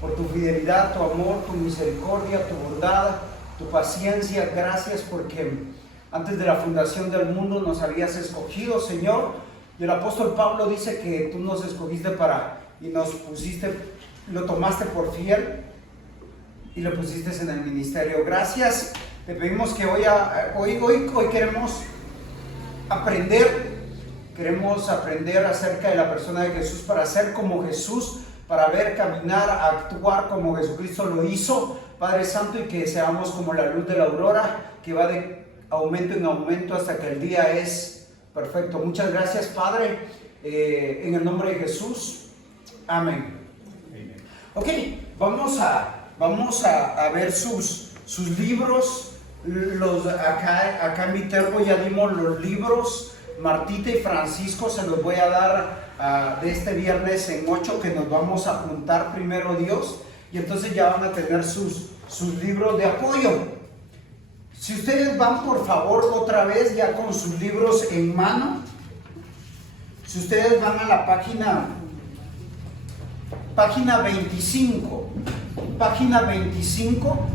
por tu fidelidad, tu amor, tu misericordia, tu bondad, tu paciencia. Gracias porque antes de la fundación del mundo nos habías escogido, Señor. Y el apóstol Pablo dice que tú nos escogiste y nos pusiste, lo tomaste por fiel y lo pusiste en el ministerio. Gracias. Te pedimos que hoy queremos aprender acerca de la persona de Jesús, para ser como Jesús, para ver, caminar, actuar como Jesucristo lo hizo, Padre Santo, y que seamos como la luz de la aurora, que va de aumento en aumento hasta que el día es perfecto. Muchas gracias, Padre, en el nombre de Jesús. Amén. Ok, vamos a ver sus libros. Acá en Viterbo ya dimos los libros. Martita y Francisco se los voy a dar de este viernes en 8, que nos vamos a juntar, primero Dios, y entonces ya van a tener sus libros de apoyo. Si ustedes van, por favor, otra vez ya con sus libros en mano, si ustedes van a la página 25,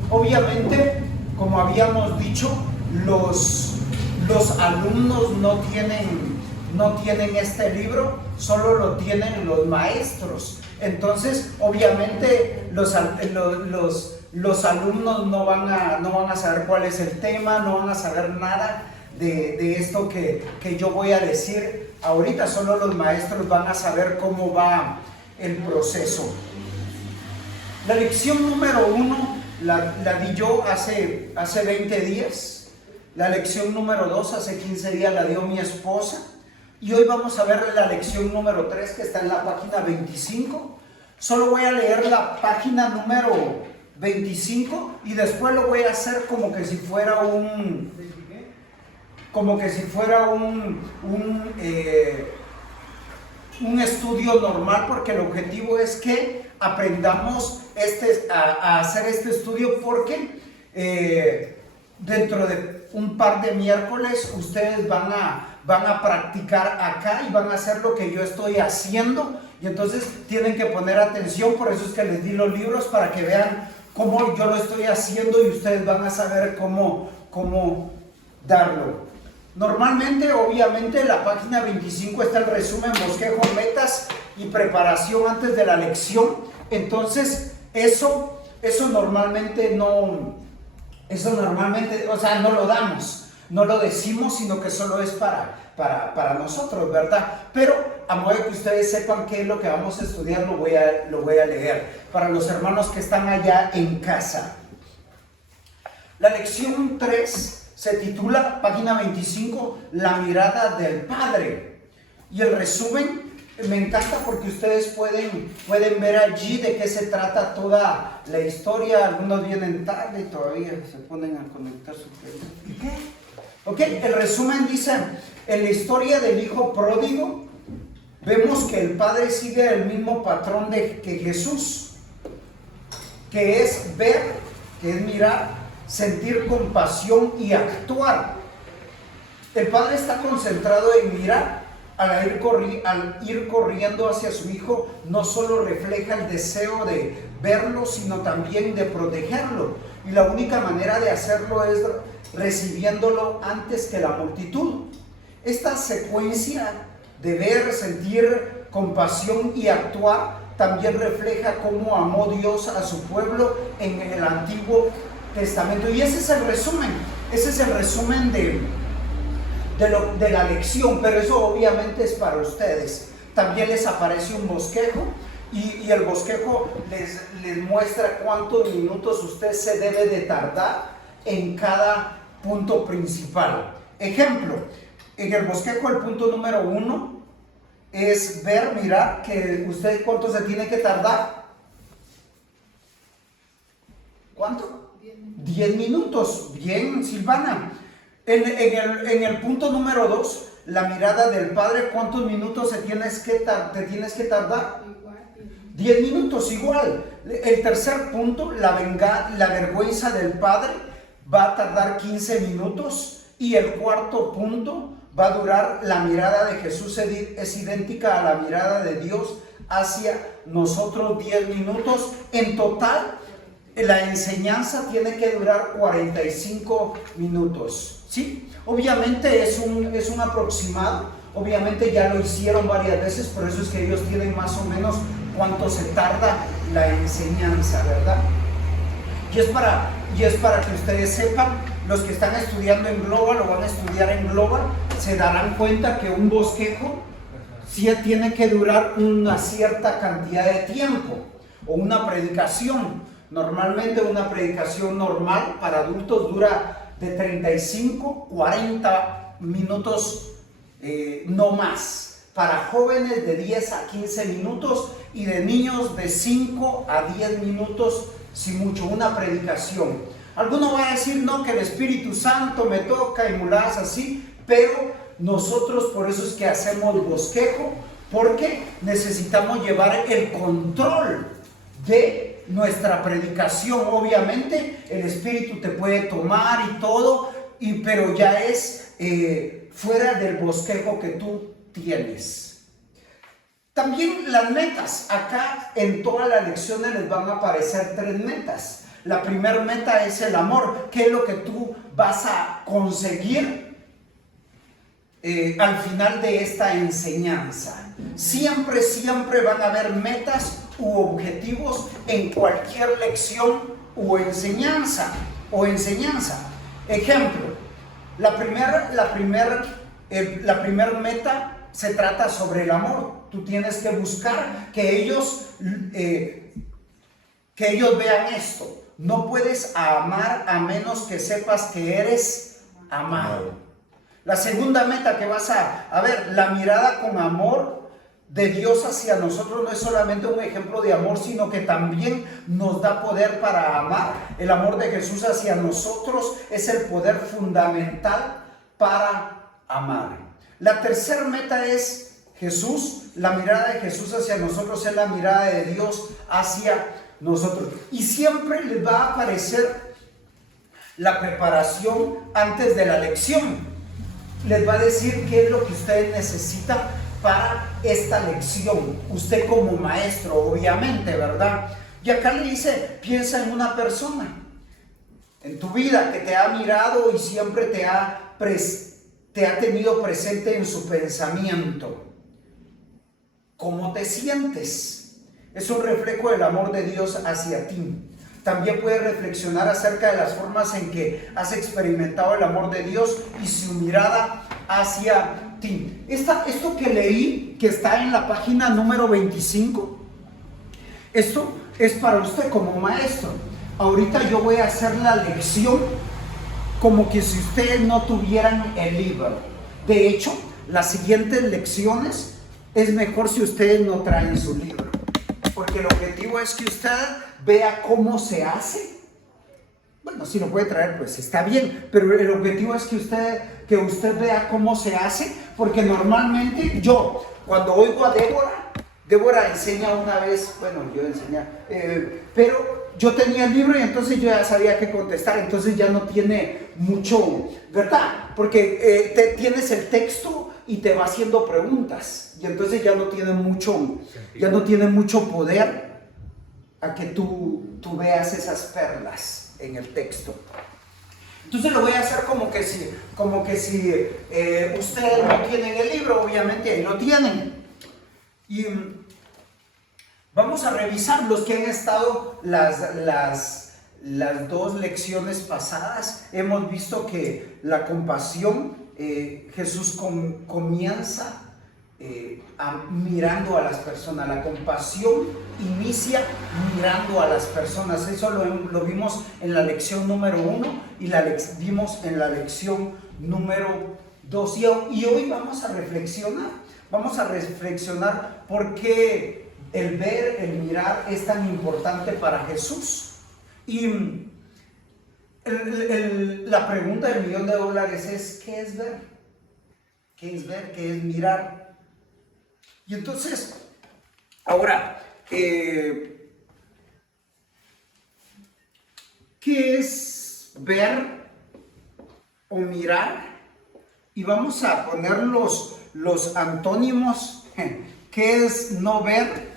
obviamente, como habíamos dicho, los alumnos no tienen este libro, solo lo tienen los maestros. Entonces, obviamente, los alumnos no van a saber cuál es el tema, no van a saber nada de esto que yo voy a decir ahorita. Solo los maestros van a saber cómo va el proceso. La lección número 1 la di yo hace 20 días. La lección número 2 hace 15 días la dio mi esposa. Y hoy vamos a ver la lección número 3, que está en la página 25. Solo voy a leer la página número 25 y después lo voy a hacer como que si fuera un estudio normal, porque el objetivo es que aprendamos a hacer este estudio, porque dentro de un par de miércoles ustedes van a practicar acá y van a hacer lo que yo estoy haciendo, y entonces tienen que poner atención. Por eso es que les di los libros, para que vean cómo yo lo estoy haciendo y ustedes van a saber cómo darlo. Normalmente, obviamente, en la página 25 está el resumen, bosquejo, metas y preparación antes de la lección. Entonces, eso normalmente no lo damos, no lo decimos, sino que solo es para nosotros, ¿verdad? Pero a modo de que ustedes sepan qué es lo que vamos a estudiar, lo voy a leer para los hermanos que están allá en casa. La lección 3 se titula, página 25, La mirada del Padre. Y el resumen me encanta porque ustedes pueden ver allí de qué se trata toda la historia. Algunos vienen tarde y todavía se ponen a conectar su teléfono. Ok, el resumen dice: en la historia del hijo pródigo, vemos que el padre sigue el mismo patrón que Jesús, que es ver, que es mirar, sentir compasión y actuar. El padre está concentrado en mirar. Al ir corriendo hacia su hijo, no solo refleja el deseo de verlo, sino también de protegerlo. Y la única manera de hacerlo es recibiéndolo antes que la multitud. Esta secuencia de ver, sentir compasión y actuar también refleja cómo amó Dios a su pueblo en el Antiguo Testamento. Y ese es el resumen de la lección, pero eso obviamente es para ustedes. También les aparece un bosquejo y el bosquejo les muestra cuántos minutos usted se debe de tardar en cada punto principal. Ejemplo, en el bosquejo el punto número 1 es ver, mirar, que usted cuánto se tiene que tardar. ¿Cuánto? 10 minutos. Bien, Silvana. En el punto número 2, la mirada del Padre, ¿cuántos minutos te tienes que tardar? 10 minutos, igual. El tercer punto, la vergüenza del Padre, va a tardar 15 minutos. Y el cuarto punto va a durar, la mirada de Jesús es idéntica a la mirada de Dios hacia nosotros 10 minutos. En total, la enseñanza tiene que durar 45 minutos, ¿sí? Obviamente es un aproximado, obviamente ya lo hicieron varias veces, por eso es que ellos tienen más o menos cuánto se tarda la enseñanza, ¿verdad? Y es para que ustedes sepan, los que están estudiando en Global o van a estudiar en Global, se darán cuenta que un bosquejo sí tiene que durar una cierta cantidad de tiempo, o una predicación. Normalmente una predicación normal para adultos dura de 35, 40 minutos, no más. Para jóvenes de 10 a 15 minutos y de niños de 5 a 10 minutos, si mucho, una predicación. Alguno va a decir, no, que el Espíritu Santo me toca y muladas así, pero nosotros por eso es que hacemos bosquejo, porque necesitamos llevar el control de nuestra predicación. Obviamente el Espíritu te puede tomar y todo, pero ya es fuera del bosquejo que tú tienes. También las metas. Acá en todas las lecciones les van a aparecer 3 metas. La primera meta es el amor. ¿Qué es lo que tú vas a conseguir al final de esta enseñanza? Siempre van a haber metas u objetivos en cualquier lección o enseñanza. Ejemplo, la primera meta se trata sobre el amor. Tú tienes que buscar que ellos vean esto. No puedes amar a menos que sepas que eres amado. La segunda meta que vas a ver, la mirada con amor de Dios hacia nosotros no es solamente un ejemplo de amor, sino que también nos da poder para amar. El amor de Jesús hacia nosotros es el poder fundamental para amar. La tercera meta es Jesús. La mirada de Jesús hacia nosotros es la mirada de Dios hacia nosotros. Y siempre les va a aparecer la preparación antes de la lección. Les va a decir qué es lo que ustedes necesitan para esta lección. Usted como maestro, obviamente, ¿verdad? Y acá le dice, piensa en una persona en tu vida que te ha mirado y siempre te ha tenido presente en su pensamiento. ¿Cómo te sientes? Es un reflejo del amor de Dios hacia ti. También puedes reflexionar acerca de las formas en que has experimentado el amor de Dios y su mirada hacia ti. Esto que leí, que está en la página número 25, esto es para usted como maestro. Ahorita yo voy a hacer la lección como que si ustedes no tuvieran el libro. De hecho, las siguientes lecciones es mejor si ustedes no traen su libro, porque el objetivo es que usted vea cómo se hace. Bueno, si lo puede traer, pues está bien, pero el objetivo es que usted vea cómo se hace, porque normalmente yo, cuando oigo a Débora enseña una vez, bueno, yo enseñé, pero yo tenía el libro y entonces yo ya sabía qué contestar, entonces ya no tiene mucho, ¿verdad? Porque tienes el texto y te va haciendo preguntas, y entonces ya no tiene mucho poder a que tú veas esas perlas en el texto. Entonces lo voy a hacer como que si ustedes no tienen el libro, obviamente ahí lo tienen. Y vamos a revisar los que han estado las 2 lecciones pasadas. Hemos visto que la compasión, Jesús comienza mirando a las personas. La compasión inicia mirando a las personas. Eso lo vimos en la lección número 1 y vimos en la lección número 2. Y hoy vamos a reflexionar por qué el ver, el mirar es tan importante para Jesús. Y la pregunta del $1,000,000 es, ¿qué es ver? ¿Qué es ver? ¿Qué es mirar? Y entonces, ahora, ¿qué es ver o mirar? Y vamos a poner los antónimos. ¿Qué es no ver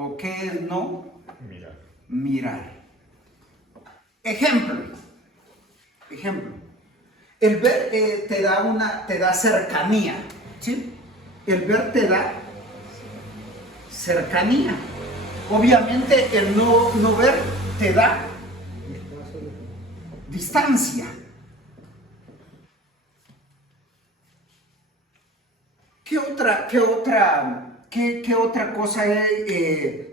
¿O qué es no? Mirar. Mirar. Ejemplo. El ver te da cercanía, ¿sí? El ver te da cercanía. Obviamente el no ver te da distancia. ¿Qué otra cosa hay?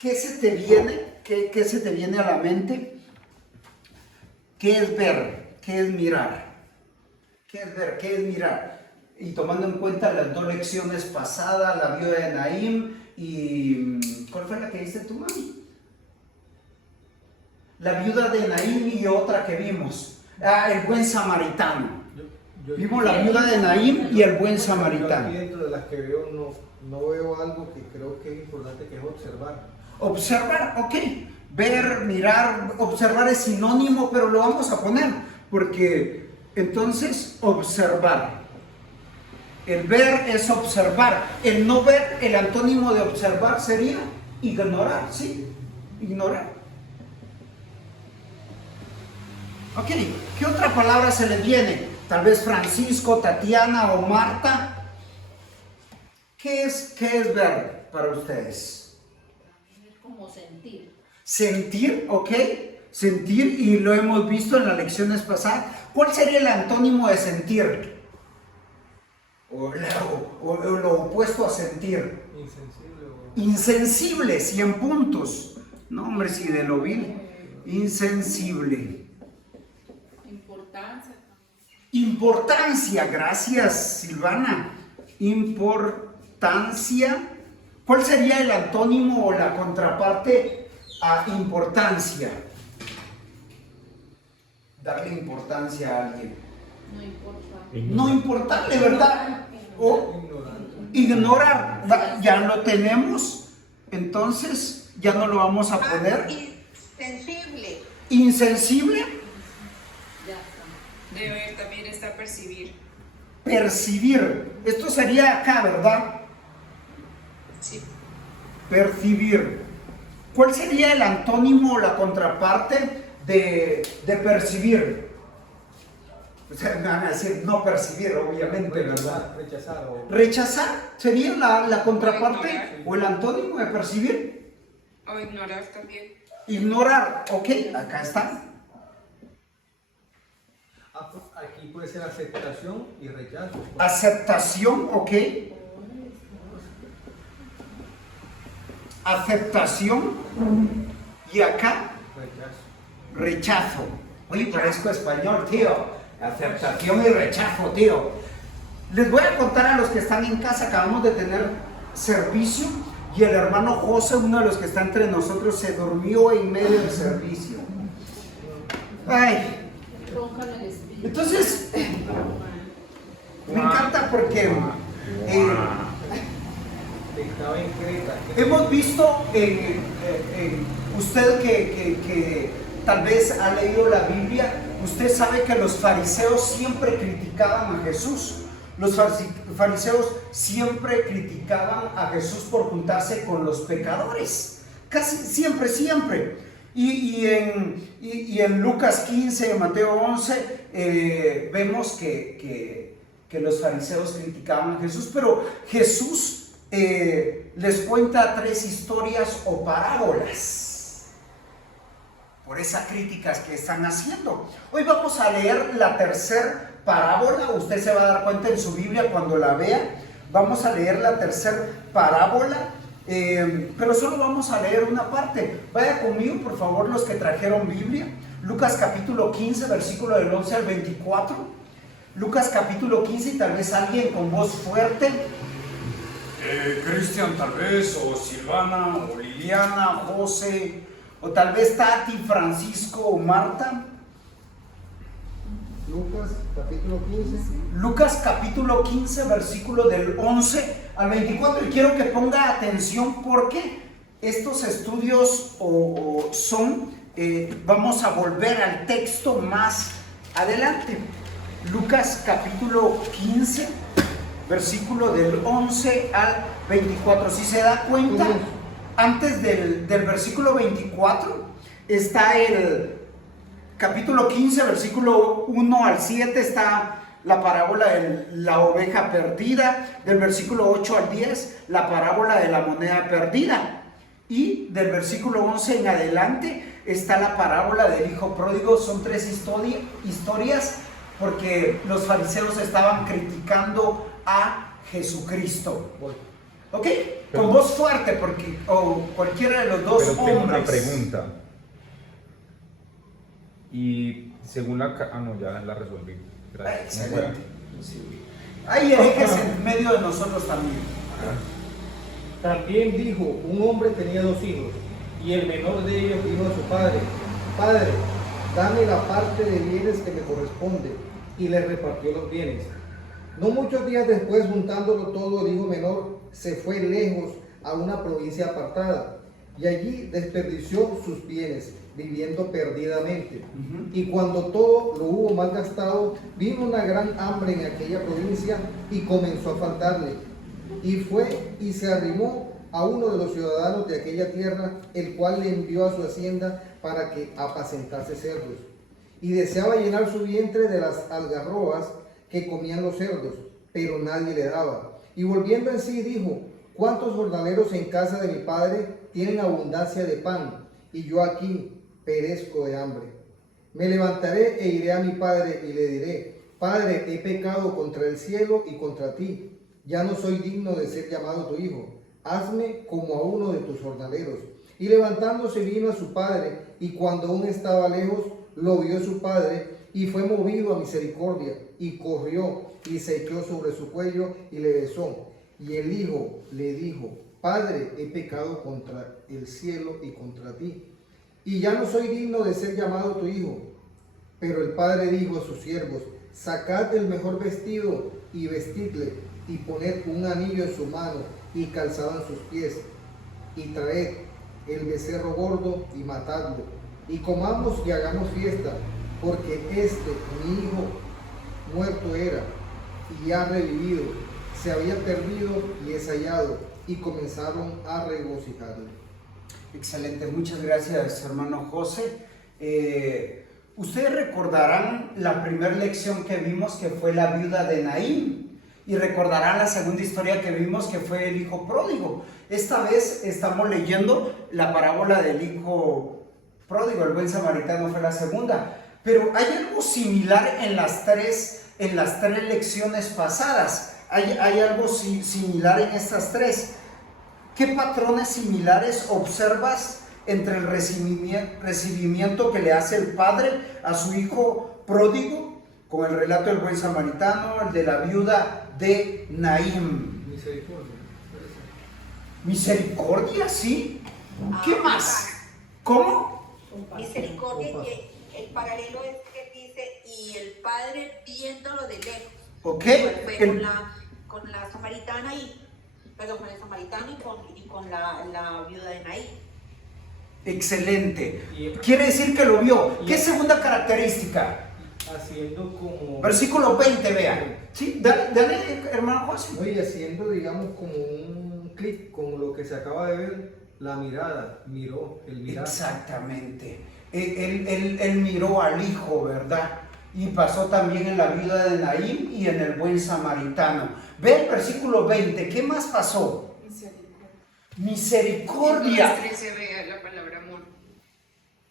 ¿Qué se te viene? ¿Qué se te viene a la mente? ¿Qué es ver? ¿Qué es mirar? ¿Qué es ver? ¿Qué es mirar? Y tomando en cuenta las 2 lecciones pasadas, la viuda de Naín y... ¿cuál fue la que diste tú, mami? La viuda de Naín y otra que vimos. El buen samaritano. Vimos la viuda de Naín y el buen samaritano. Yo aquí dentro de las que veo no veo algo que creo que es importante, que es observar. Observar, ok. Ver, mirar, observar es sinónimo, pero lo vamos a poner, porque entonces observar. El ver es observar. El no ver, el antónimo de observar sería ignorar, ¿sí? Ignorar. Ok, ¿qué otra palabra se le viene? Tal vez Francisco, Tatiana o Marta. ¿Qué es ver para ustedes? Como sentir. Sentir, ok. Sentir, y lo hemos visto en las lecciones pasadas. ¿Cuál sería el antónimo de sentir? O lo opuesto a sentir. Insensible, 100 puntos. No, hombre, si de lo vi. Insensible. Importancia, gracias, Silvana. Importancia. ¿Cuál sería el antónimo o la contraparte a importancia? Darle importancia a alguien. No importa. No importarle, ¿verdad? O ignorar. Ya lo tenemos, entonces ya no lo vamos a poner. Insensible. Insensible. Ya está. De ver también está percibir. Percibir. Esto sería acá, ¿verdad? Sí. Percibir. ¿Cuál sería el antónimo o la contraparte de percibir? O sea, me van a decir no percibir, obviamente, ¿verdad? Rechazar. Rechazar sería la contraparte o el antónimo de percibir. O ignorar también. Ignorar, ok, acá está. Aquí puede ser aceptación y rechazo. Aceptación, ok. Aceptación. Y acá, rechazo. Oye, parezco español, tío. Aceptación y rechazo, tío. Les voy a contar a los que están en casa, acabamos de tener servicio y el hermano José, uno de los que está entre nosotros, se durmió en medio del servicio. Ay. Entonces, me encanta porque hemos visto usted que tal vez ha leído la Biblia, usted sabe que los fariseos siempre criticaban a Jesús. Los fariseos siempre criticaban a Jesús por juntarse con los pecadores. Casi siempre. Y en Lucas 15, en Mateo 11, vemos que los fariseos criticaban a Jesús, pero Jesús les cuenta 3 historias o parábolas por esas críticas que están haciendo. Hoy vamos a leer la tercera parábola. Usted se va a dar cuenta en su Biblia cuando la vea. Vamos a leer la tercera parábola. Pero solo vamos a leer una parte. Vaya conmigo, por favor, los que trajeron Biblia. Lucas capítulo 15, versículo del 11 al 24. Lucas capítulo 15, y tal vez alguien con voz fuerte. Cristian tal vez, o Silvana, o Liliana, José, o tal vez Tati, Francisco o Marta. Lucas capítulo 15. Lucas capítulo 15, versículo del 11 al 24. Y quiero que ponga atención porque estos estudios vamos a volver al texto más adelante. Lucas capítulo 15, versículo del 11 al 24. Si se da cuenta, antes del versículo 24 está el capítulo 15, versículo 1 al 7, está la parábola de la oveja perdida. Del versículo 8 al 10, la parábola de la moneda perdida. Y del versículo 11 en adelante está la parábola del hijo pródigo. Son tres historias porque los fariseos estaban criticando a Jesucristo. ¿Ok? Con voz fuerte, porque o cualquiera de los dos Pero tengo hombres. una pregunta. Y según no, ya la resolví. Gracias. Excelente. Sí. Hay herejes en medio de nosotros también. También dijo, un hombre tenía 2 hijos, y el menor de ellos dijo a su padre, Padre, dame la parte de bienes que me corresponde, y le repartió los bienes. No muchos días después, juntándolo todo, el hijo menor se fue lejos a una provincia apartada, y allí desperdició sus bienes, viviendo perdidamente. Y cuando todo lo hubo malgastado, vino una gran hambre en aquella provincia, y comenzó a faltarle. Y fue y se arrimó a uno de los ciudadanos de aquella tierra, el cual le envió a su hacienda para que apacentase cerdos. Y deseaba llenar su vientre de las algarrobas que comían los cerdos, pero nadie le daba. Y volviendo en sí dijo, ¿cuántos jornaleros en casa de mi padre tienen abundancia de pan? Y yo aquí perezco de hambre. Me levantaré e iré a mi padre y le diré, Padre, he pecado contra el cielo y contra ti. Ya no soy digno de ser llamado tu hijo. Hazme como a uno de tus jornaleros. Y levantándose vino a su padre, y cuando aún estaba lejos, lo vio su padre, y fue movido a misericordia, y corrió, y se echó sobre su cuello, y le besó. Y el hijo le dijo, Padre, he pecado contra el cielo y contra ti, y ya no soy digno de ser llamado tu hijo. Pero el padre dijo a sus siervos, sacad el mejor vestido, y vestidle, y poned un anillo en su mano y calzado en sus pies, y traed el becerro gordo y matadlo, y comamos y hagamos fiesta, porque mi hijo muerto era y ha revivido, se había perdido y es hallado, y comenzaron a regocijarle. Excelente, muchas gracias, hermano José. Ustedes recordarán la primera lección que vimos, que fue la viuda de Naín. Y recordarán la segunda historia que vimos, que fue el hijo pródigo. Esta vez estamos leyendo la parábola del hijo pródigo, el buen samaritano fue la segunda. Pero hay algo similar en las tres lecciones pasadas. Hay algo similar en estas tres. ¿Qué patrones similares observas entre el recibimiento que le hace el padre a su hijo pródigo, con el relato del buen samaritano, el de la viuda de Naín? Misericordia. Misericordia, sí. ¿Qué más? ¿Cómo? Misericordia, que el paralelo es que dice, y el padre viéndolo de lejos. Ok. Fue con la samaritana con el samaritano y con la viuda de Naín. Excelente. Quiere decir que lo vio. ¿Qué segunda característica? Haciendo como... Versículo 20, vean. Sí, dale, hermano José. Oye, haciendo, digamos, como un clic, como lo que se acaba de ver, la mirada, miró, el mirar. Exactamente. Él miró al hijo, ¿verdad? Y pasó también en la viuda de Naín y en el buen samaritano. Ve el versículo 20, ¿qué más pasó? Misericordia. En el 13 ve la palabra amor.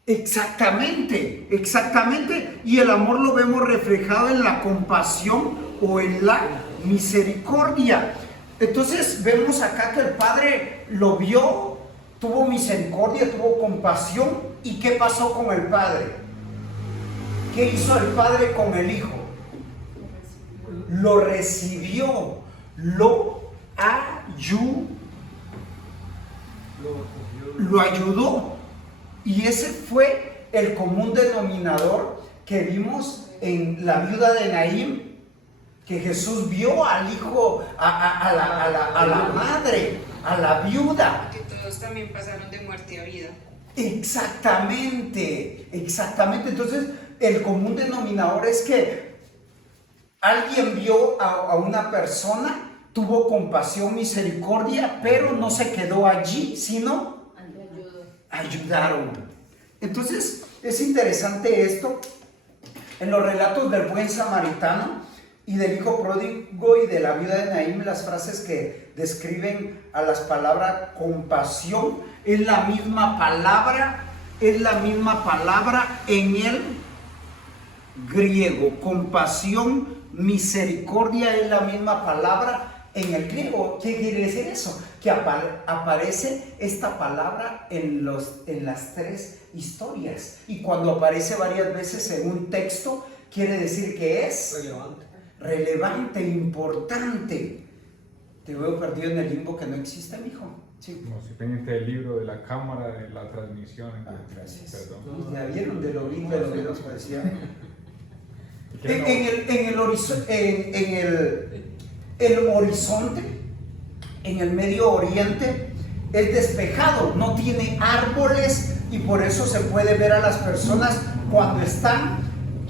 Exactamente, exactamente. Y el amor lo vemos reflejado en la compasión o en la misericordia. Entonces vemos acá que el Padre lo vio, tuvo misericordia, tuvo compasión. ¿Y qué pasó con el Padre? ¿Qué hizo el Padre con el Hijo? Lo recibió, lo ayudó. Y ese fue el común denominador que vimos en la viuda de Naín, que Jesús vio al hijo, a la madre, a la viuda. Que todos también pasaron de muerte a vida. Exactamente, exactamente. Entonces, el común denominador es que alguien vio a una persona tuvo compasión, misericordia, pero no se quedó allí, sino Le ayudó. ayudaron. Entonces, es interesante esto. En los relatos del buen samaritano y del hijo pródigo y de la viuda de Naín, las frases que describen a las palabras compasión es la misma palabra en el griego. Compasión, misericordia es la misma palabra en el griego. ¿Qué quiere decir eso? Que aparece esta palabra en las tres historias, y cuando aparece varias veces en un texto quiere decir que es relevante, importante. Te veo perdido en el limbo que no existe, mijo. Sí. No, estoy pendiente del libro, de la cámara, de la transmisión. Gracias. Perdón. Ya vieron de lo lindo de lo que nos parecía. En el horizonte, en el Medio Oriente, es despejado, no tiene árboles, y por eso se puede ver a las personas cuando están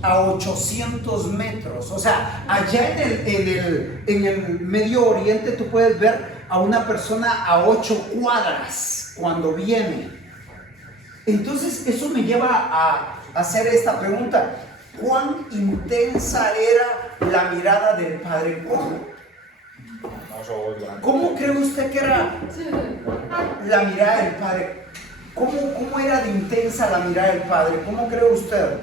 a 800 metros. O sea, allá en el Medio Oriente tú puedes ver a una persona a 8 cuadras cuando viene. Entonces eso me lleva a hacer esta pregunta: ¿cuán intensa era la mirada del Padre? ¿Cómo cree usted que era la mirada del Padre? ¿Cómo era de intensa la mirada del Padre? ¿Cómo cree usted?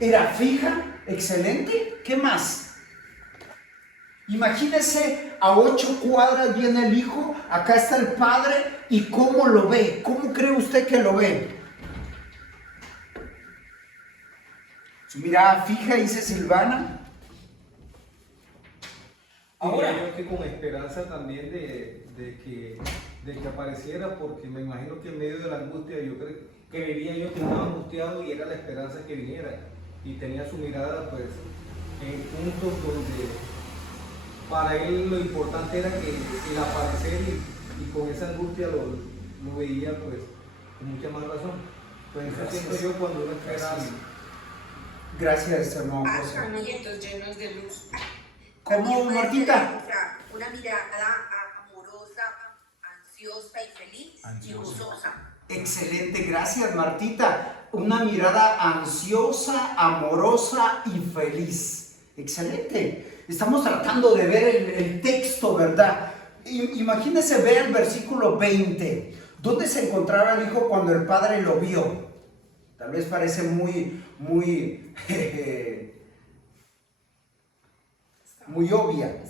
¿Era fija? ¿Excelente? ¿Qué más? Imagínese, a 8 cuadras viene el Hijo, acá está el Padre, ¿y cómo lo ve? ¿Cómo cree usted que lo ve? Su mirada fija, dice Silvana. Ahora yo que con esperanza también de que apareciera, porque me imagino que en medio de la angustia creería yo que estaba angustiado, y era la esperanza que viniera, y tenía su mirada pues en puntos donde para él lo importante era que el aparecer, y con esa angustia lo veía pues con mucha más razón. Pues eso siento yo cuando uno espera. Gracias, hermano José. Proyectos llenos de luz. ¿Cómo, Martita? Una mirada amorosa, ansiosa y feliz, y gozosa. Excelente, gracias, Martita. Una mirada ansiosa, amorosa y feliz. Excelente. Estamos tratando de ver el texto, ¿verdad? Imagínense ver el versículo 20. ¿Dónde se encontraba el Hijo cuando el Padre lo vio? Tal vez parece muy obvia.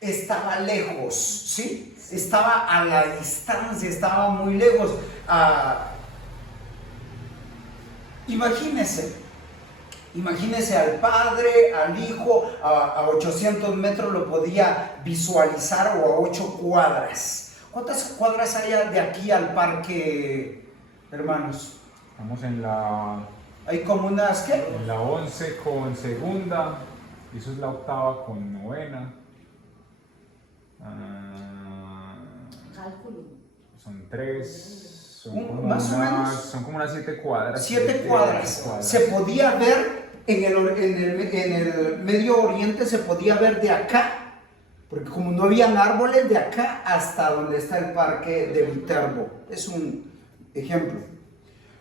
Estaba lejos, ¿sí? Estaba a la distancia, estaba muy lejos. Imagínese al Padre, al Hijo, a 800 metros lo podía visualizar, o a 8 cuadras. ¿Cuántas cuadras hay de aquí al parque, hermanos? Estamos en la... Hay como unas, ¿qué? En la 11 con segunda, y eso es la octava con novena. Cálculo. Son 3, Más o menos. son como unas 7 cuadras. 7 cuadras. Se podía ver en el Medio Oriente, se podía ver de acá, porque como no habían árboles, de acá hasta donde está el parque de Viterbo. Es un ejemplo.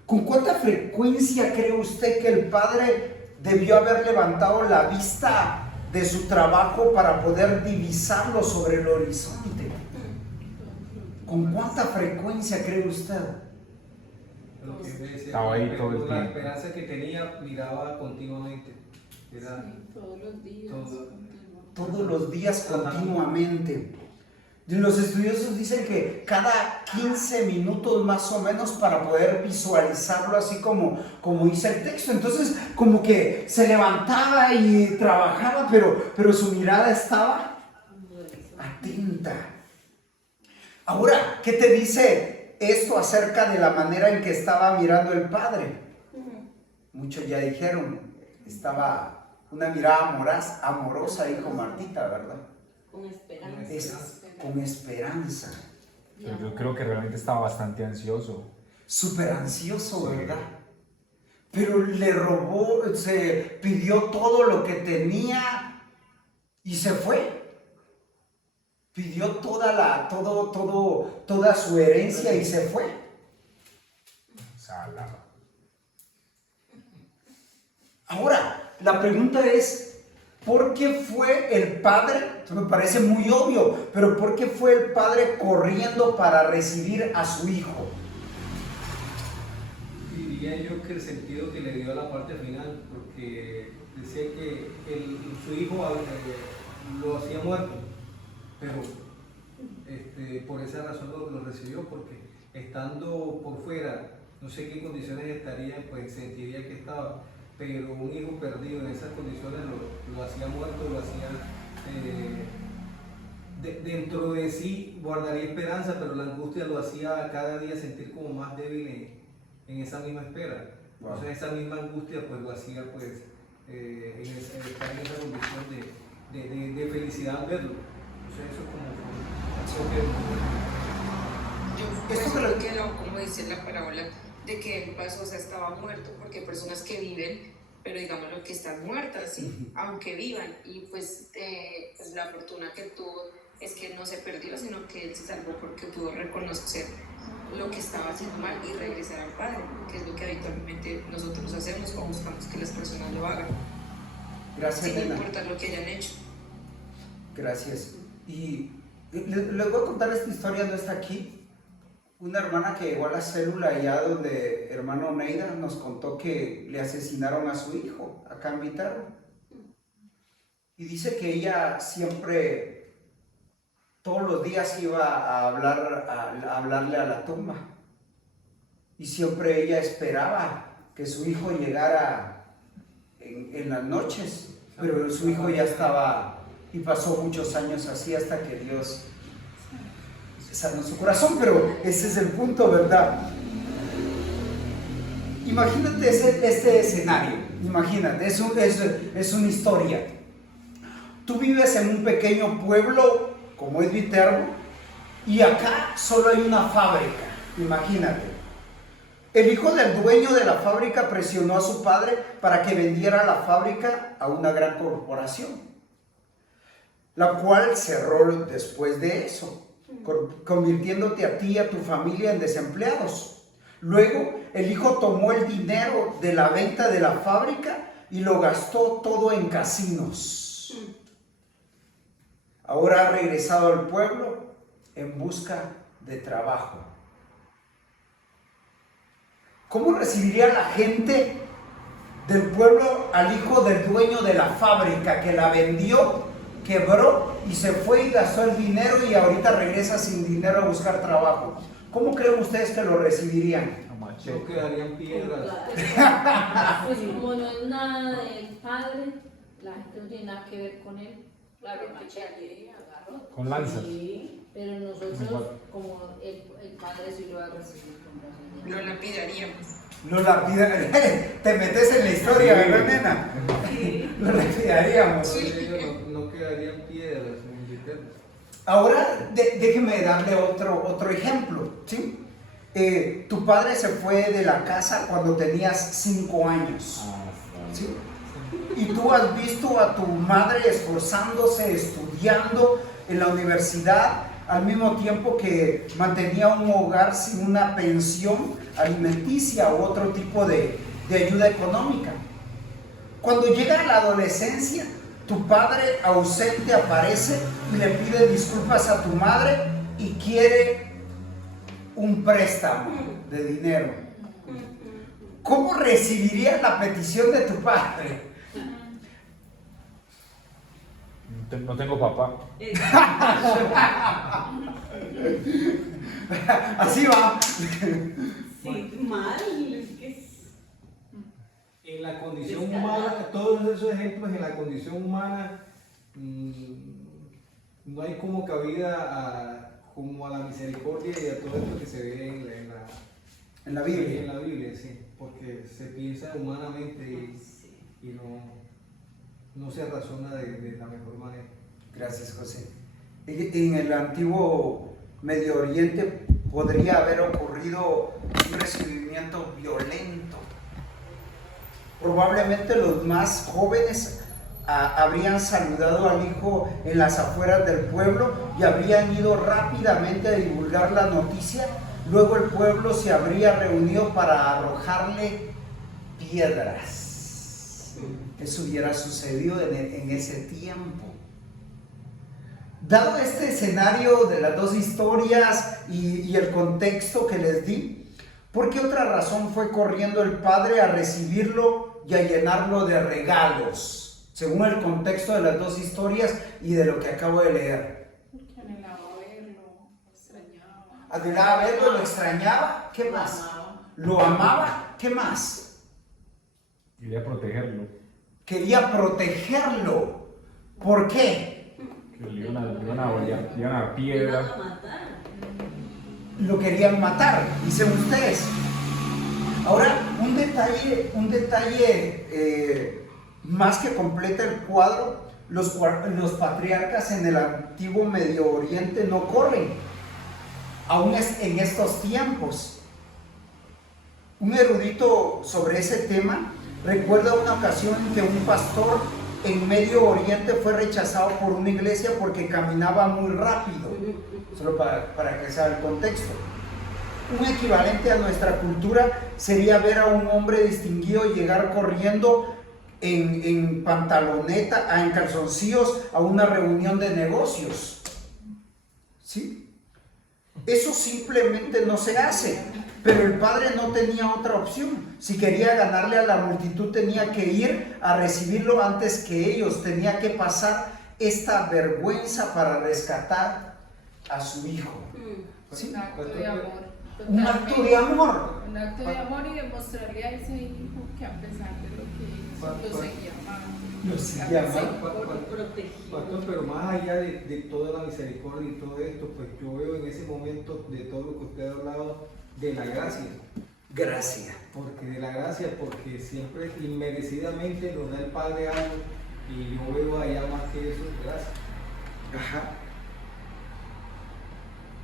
¿Con cuánta frecuencia cree usted que el Padre debió haber levantado la vista de su trabajo para poder divisarlo sobre el horizonte? ¿Con cuánta frecuencia cree usted? Lo que me decía, Estaba ahí todo el la tiempo. esperanza que tenía, miraba continuamente. Era Todos los días. todo. Todos los días, continuamente. Los estudiosos dicen que cada 15 minutos más o menos, para poder visualizarlo así como dice el texto. Entonces, como que se levantaba y trabajaba, pero su mirada estaba atenta. Ahora, ¿qué te dice esto acerca de la manera en que estaba mirando el Padre? Muchos ya dijeron, estaba una mirada amorosa, dijo Martita, ¿verdad? Con esperanza. Con esperanza. Pero yo creo que realmente estaba bastante ansioso. Súper ansioso, Sí. ¿verdad? Pero le robó, se pidió todo lo que tenía y se fue. Pidió toda su herencia y se fue. Salado. Ahora, la pregunta es, ¿por qué fue el padre? Esto me parece muy obvio, pero ¿por qué fue el padre corriendo para recibir a su hijo? Diría yo que el sentido que le dio a la parte final, porque decía que su hijo lo hacía muerto, pero por esa razón lo recibió, porque estando por fuera, no sé qué condiciones estaría, pues sentiría que estaba, pero un hijo perdido en esas condiciones lo hacía muerto, lo hacía dentro de sí guardaría esperanza, pero la angustia lo hacía cada día sentir como más débil en esa misma espera. Wow. Entonces esa misma angustia pues lo hacía pues estar en esa condición de felicidad al verlo. Entonces eso como Yo Esto creo que que como dice la parábola, de que él pasó, o sea, estaba muerto, porque hay personas que viven, pero digamos lo que están muertas, ¿sí? Aunque vivan, y pues la fortuna que tuvo es que no se perdió, sino que él se salvó porque pudo reconocer lo que estaba haciendo mal y regresar al Padre, que es lo que habitualmente nosotros hacemos o buscamos que las personas lo hagan, Gracias, sin nena. importar lo que hayan hecho. Gracias. Y les voy a contar esta historia, no está aquí. Una hermana que llegó a la célula allá donde hermano Neida nos contó que le asesinaron a su hijo, acá en Viterbo. Y dice que ella siempre, todos los días iba a hablarle a la tumba. Y siempre ella esperaba que su hijo llegara en las noches, pero su hijo ya estaba, y pasó muchos años así hasta que Dios sanó su corazón, pero ese es el punto, ¿verdad? Imagínate este escenario, imagínate, es una historia. Tú vives en un pequeño pueblo como es Viterbo y acá solo hay una fábrica, imagínate. El hijo del dueño de la fábrica presionó a su padre para que vendiera la fábrica a una gran corporación, la cual cerró después de eso, convirtiéndote a ti y a tu familia en desempleados. Luego, el hijo tomó el dinero de la venta de la fábrica y lo gastó todo en casinos. Ahora ha regresado al pueblo en busca de trabajo. ¿Cómo recibiría la gente del pueblo al hijo del dueño de la fábrica que la vendió, quebró y se fue y gastó el dinero y ahorita regresa sin dinero a buscar trabajo? ¿Cómo creen ustedes que lo recibirían? no quedarían piedras. Pues como no es nada del padre, la gente no tiene nada que ver con él. Claro, machete, agarró. Con lanzas. Sí, pero nosotros, como el padre sí lo va a recibir con Lo gracia. lapidaríamos. Lo lapidaríamos. Te metes en la historia, ¿verdad, nena? Lo lapidaríamos. No quedarían piedras en Viterbo. Ahora déjeme darle otro ejemplo, ¿sí? Tu padre se fue de la casa cuando tenías 5 años, ¿sí? Y tú has visto a tu madre esforzándose, estudiando en la universidad, al mismo tiempo que mantenía un hogar sin una pensión alimenticia u otro tipo de ayuda económica. Cuando llega la adolescencia, tu padre ausente aparece y le pide disculpas a tu madre y quiere un préstamo de dinero. ¿Cómo recibirías la petición de tu padre? No tengo papá. Así va. Sí, mal. En la condición humana, todos esos ejemplos en la condición humana, no hay como cabida como a la misericordia y a todo esto que se ve En la Biblia. En la Biblia, sí, porque se piensa humanamente y no se razona de la mejor manera. Gracias, José. En el antiguo Medio Oriente podría haber ocurrido un recibimiento violento. Probablemente los más jóvenes habrían saludado al hijo en las afueras del pueblo y habrían ido rápidamente a divulgar la noticia. Luego el pueblo se habría reunido para arrojarle piedras. Eso hubiera sucedido en ese tiempo. Dado este escenario de las dos historias y el contexto que les di, ¿por qué otra razón fue corriendo el padre a recibirlo y a llenarlo de regalos? Según el contexto de las dos historias y de lo que acabo de leer. Porque anhelaba verlo, lo extrañaba. Anhelaba verlo, lo extrañaba. ¿Qué más? Lo amaba. ¿Qué más? Quería protegerlo. Quería protegerlo. ¿Por qué? Que le iban a dar piedra. Iban a matar. Lo querían matar, dicen ustedes. Ahora, un detalle más que completa el cuadro: los patriarcas en el antiguo Medio Oriente no corren, aún en estos tiempos. Un erudito sobre ese tema recuerda una ocasión en que un pastor en Medio Oriente fue rechazado por una iglesia porque caminaba muy rápido. Solo para que sea el contexto. Un equivalente a nuestra cultura sería ver a un hombre distinguido llegar corriendo en pantaloneta, en calzoncillos, a una reunión de negocios. ¿Sí? Eso simplemente no se hace. Pero el padre no tenía otra opción. Si quería ganarle a la multitud, tenía que ir a recibirlo antes que ellos. Tenía que pasar esta vergüenza para rescatar a su hijo. ¿Sí? Un acto de amor. Un acto de amor. Un acto de amor y demostrarle a ese hijo que a pesar de lo que hizo, lo seguía amando. Lo seguía amando. Pastor, pero más allá de toda la misericordia y todo esto, pues yo veo en ese momento de todo lo que usted ha hablado de la gracia. Gracia. Porque de la gracia, porque siempre inmerecidamente nos da el Padre algo y yo veo allá más que eso, gracia. Ajá.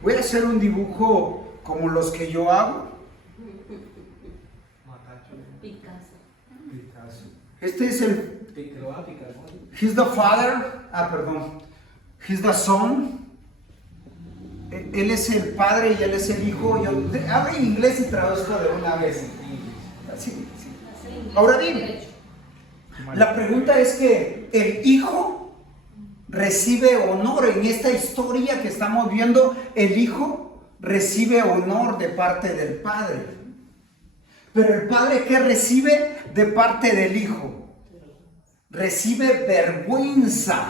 Voy a hacer un dibujo como los que yo hago. Matacho. Picasso. Picasso. Este es el... Te lo va a picar, ¿no? He's the father. Perdón. He's the son. Él es el padre y él es el hijo. Yo hablo en inglés y traduzco de una vez. Sí. Ahora bien, la pregunta es que el hijo recibe honor en esta historia que estamos viendo. El hijo recibe honor de parte del padre. Pero el padre, ¿qué recibe de parte del hijo? Recibe vergüenza.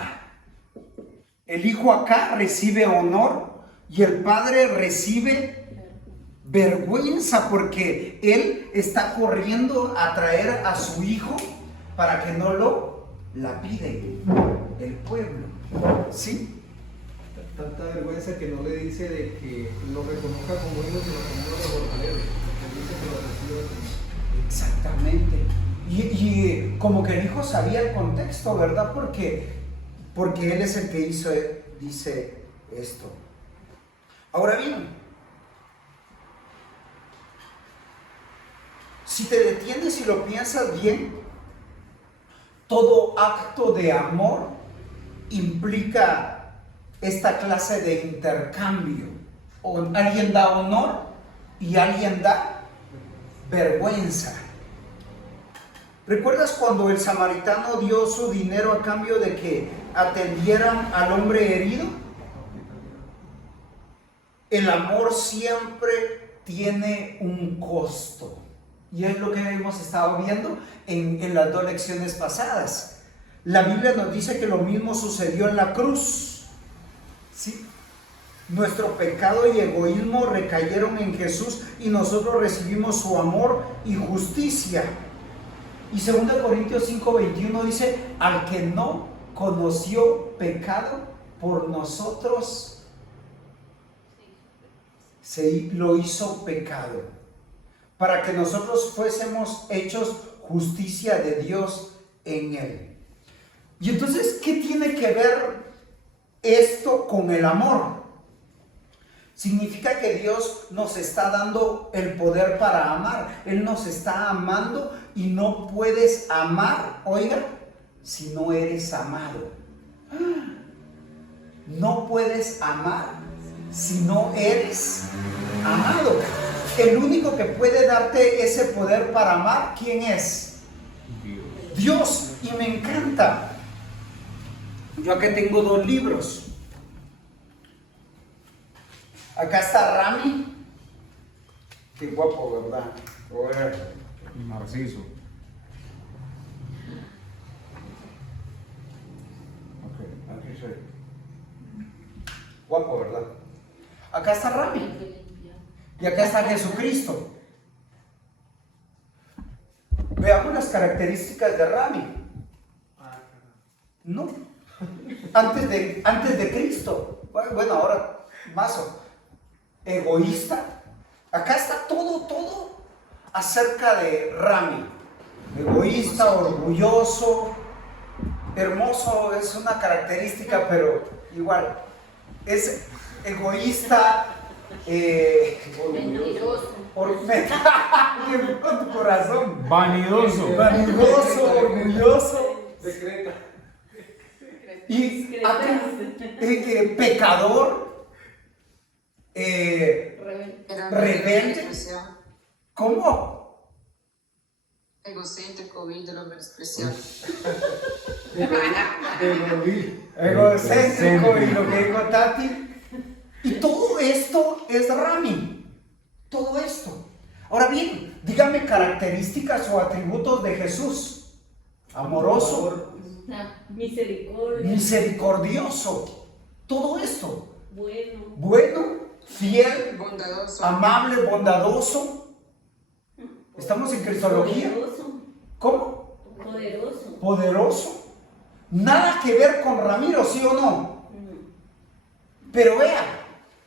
El hijo acá recibe honor y el padre recibe vergüenza porque él está corriendo a traer a su hijo para que no lo lapide el pueblo. ¿Sí? Tanta vergüenza que no le dice de que lo reconozca como hijo, sino como uno de los jornaleros. Le dice que lo reciba como... Exactamente. Y como que el hijo sabía el contexto, ¿verdad? Porque él es el que dice esto. Ahora bien, si te detienes y lo piensas bien, todo acto de amor implica esta clase de intercambio. Alguien da honor y alguien da vergüenza. ¿Recuerdas cuando el samaritano dio su dinero a cambio de que atendieran al hombre herido? El amor siempre tiene un costo. Y es lo que hemos estado viendo en las dos lecciones pasadas. La Biblia nos dice que lo mismo sucedió en la cruz. ¿Sí? Nuestro pecado y egoísmo recayeron en Jesús y nosotros recibimos su amor y justicia. Y 2 Corintios 5:21 dice: al que no conoció pecado, por nosotros lo hizo pecado, para que nosotros fuésemos hechos justicia de Dios en él. Y entonces, ¿qué tiene que ver esto con el amor? Significa que Dios nos está dando el poder para amar. Él nos está amando y no puedes amar, oiga, si no eres amado. No puedes amar si no eres amado. El único que puede darte ese poder para amar, ¿quién es? Dios. Y me encanta. Yo acá tengo 2 libros. Acá está Rami. Qué guapo, ¿verdad? Y Narciso. Aquí soy. Guapo, ¿verdad? Acá está Rami. Y acá está Jesucristo. Veamos las características de Rami. No. Antes de Cristo. Bueno, ahora mazo. Egoísta. Acá está todo acerca de Rami. Egoísta, orgulloso, hermoso es una característica, pero igual. Es egoísta, Mentiroso. Con tu corazón. Vanidoso. Orgulloso. Secreta. Y pecador. Rebelde. ¿Cómo? Egocéntrico, vil, de lo menospreciado. Egocéntrico y lo que dijo Tati. Y todo esto es Rami. Todo esto. Ahora bien, dígame características o atributos de Jesús. Amoroso, Misericordia. misericordioso. Todo esto. Bueno. Fiel, Bondadoso. amable, bondadoso. Estamos en Cristología. Poderoso. ¿Cómo? Poderoso. Poderoso. Nada que ver con Ramiro, ¿sí o no? Pero vea,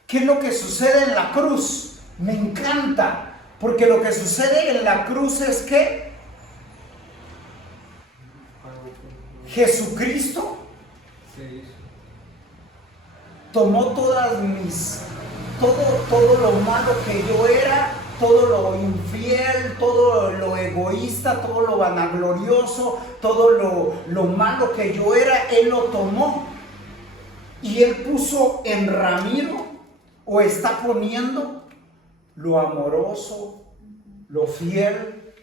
¿qué es lo que sucede en la cruz? Me encanta, porque lo que sucede en la cruz es que Jesucristo tomó todo lo malo que yo era, todo lo infiel, todo lo egoísta, todo lo vanaglorioso, todo lo malo que yo era, Él lo tomó y Él puso en Ramiro, o está poniendo, lo amoroso, lo fiel.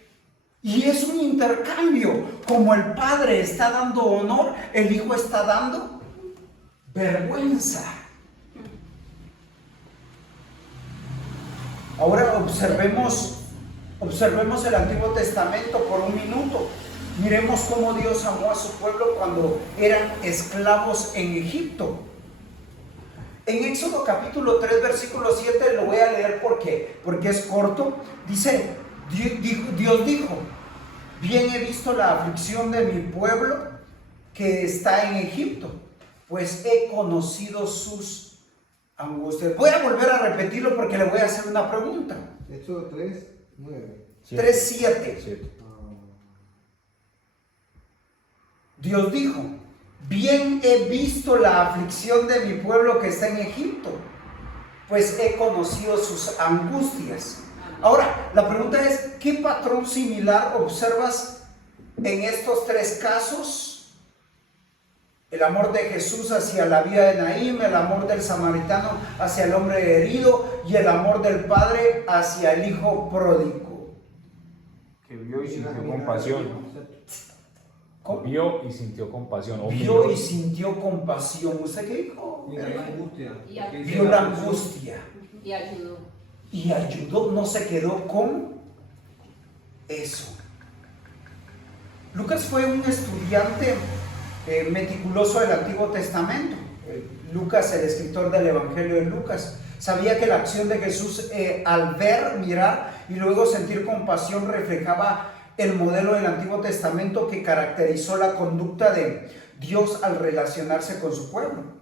Y es un intercambio. Como el Padre está dando honor, el Hijo está dando vergüenza. Ahora observemos el Antiguo Testamento por un minuto. Miremos cómo Dios amó a su pueblo cuando eran esclavos en Egipto. En Éxodo capítulo 3, versículo 7, lo voy a leer porque es corto. Dice, Dios dijo: bien he visto la aflicción de mi pueblo que está en Egipto, pues he conocido sus angustias. Voy a volver a repetirlo porque le voy a hacer una pregunta. Éxodo 3, 9. 3, 7. Dios dijo: bien he visto la aflicción de mi pueblo que está en Egipto, pues he conocido sus angustias. Ahora, la pregunta es, ¿qué patrón similar observas en estos 3 casos? El amor de Jesús hacia la viuda de Naín, el amor del samaritano hacia el hombre herido y el amor del padre hacia el hijo pródigo. Que vio y sintió compasión. ¿Cómo? Vio y sintió compasión. Vio y sintió compasión. ¿Usted qué dijo? Mira la angustia. Vio la angustia. Y ayudó. Y ayudó, no se quedó con eso. Lucas fue un estudiante meticuloso del Antiguo Testamento. Lucas, el escritor del Evangelio de Lucas, sabía que la acción de Jesús al ver, mirar y luego sentir compasión reflejaba el modelo del Antiguo Testamento que caracterizó la conducta de Dios al relacionarse con su pueblo.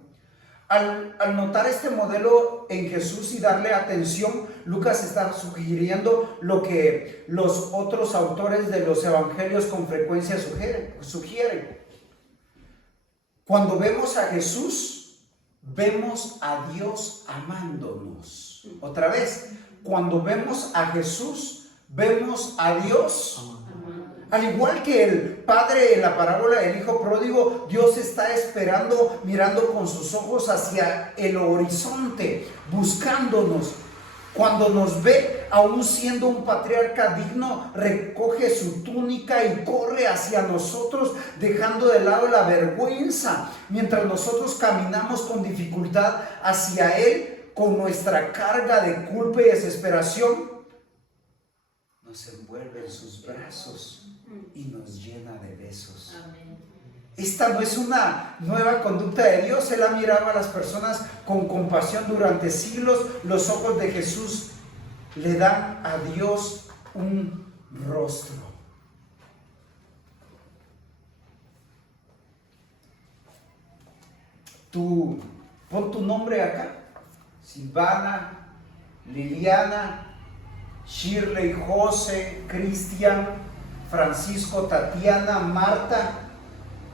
Al notar este modelo en Jesús y darle atención, Lucas está sugiriendo lo que los otros autores de los evangelios con frecuencia sugieren. Cuando vemos a Jesús, vemos a Dios amándonos. Otra vez, cuando vemos a Jesús, vemos a Dios Al igual que el padre en la parábola del hijo pródigo, Dios está esperando, mirando con sus ojos hacia el horizonte, buscándonos. Cuando nos ve, aún siendo un patriarca digno, recoge su túnica y corre hacia nosotros, dejando de lado la vergüenza, mientras nosotros caminamos con dificultad hacia Él, con nuestra carga de culpa y desesperación. Nos envuelve en sus brazos y nos llena de besos. Amén. Esta no es una nueva conducta de Dios. Él ha mirado a las personas con compasión durante siglos. Los ojos de Jesús le dan a Dios un rostro. Tú, pon tu nombre acá. Silvana, Liliana, Shirley, José, Cristian, Francisco, Tatiana, Marta,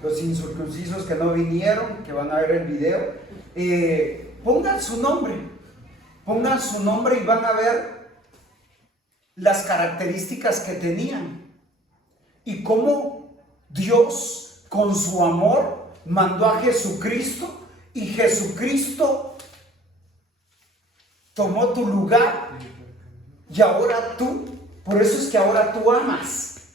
los incircuncisos que no vinieron, que van a ver el video. Pongan su nombre y van a ver las características que tenían y cómo Dios con su amor mandó a Jesucristo y Jesucristo tomó tu lugar y ahora tú, por eso es que ahora tú amas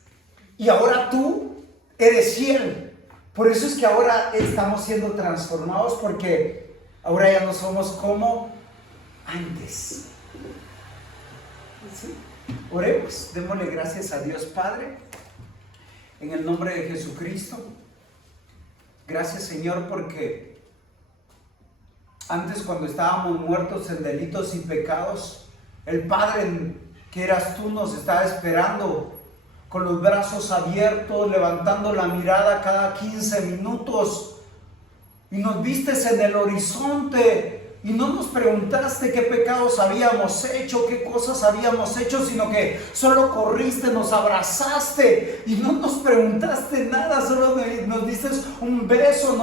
y ahora tú eres fiel. Por eso es que ahora estamos siendo transformados, porque ahora ya no somos como antes. ¿Sí? Oremos, démosle gracias a Dios Padre, en el nombre de Jesucristo. Gracias Señor, porque antes, cuando estábamos muertos en delitos y pecados, el Padre que eras tú nos estaba esperando con los brazos abiertos, levantando la mirada cada 15 minutos. Y nos vistes en el horizonte y no nos preguntaste qué pecados habíamos hecho, qué cosas habíamos hecho, sino que solo corriste, nos abrazaste y no nos preguntaste nada, solo nos diste un beso,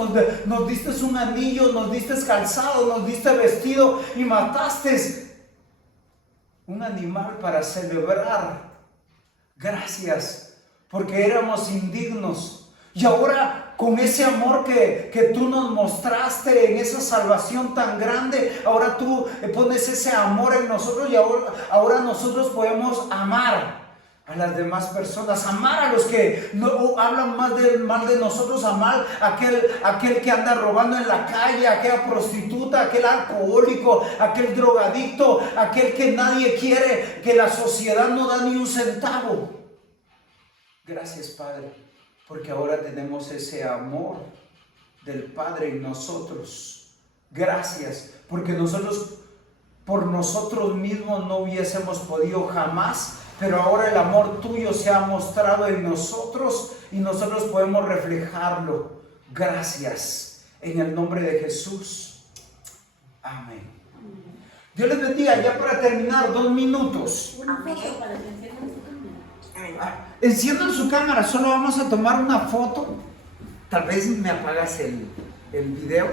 nos diste un anillo, nos diste calzado, nos diste vestido y mataste un animal para celebrar. Gracias, porque éramos indignos. Y ahora, con ese amor que tú nos mostraste, en esa salvación tan grande, ahora tú pones ese amor en nosotros y ahora nosotros podemos amar a las demás personas, amar a los que no hablan mal de nosotros, amar a aquel que anda robando en la calle, aquella prostituta, aquel alcohólico, aquel drogadicto, aquel que nadie quiere, que la sociedad no da ni un centavo. Gracias, Padre, porque ahora tenemos ese amor del Padre en nosotros. Gracias, porque nosotros por nosotros mismos no hubiésemos podido jamás, pero ahora el amor tuyo se ha mostrado en nosotros y nosotros podemos reflejarlo. Gracias, en el nombre de Jesús. Amén. Dios les bendiga. Ya para terminar, 2 minutos. Una foto para que enciendan su cámara. Enciendan su cámara, solo vamos a tomar una foto. Tal vez me apagas el video.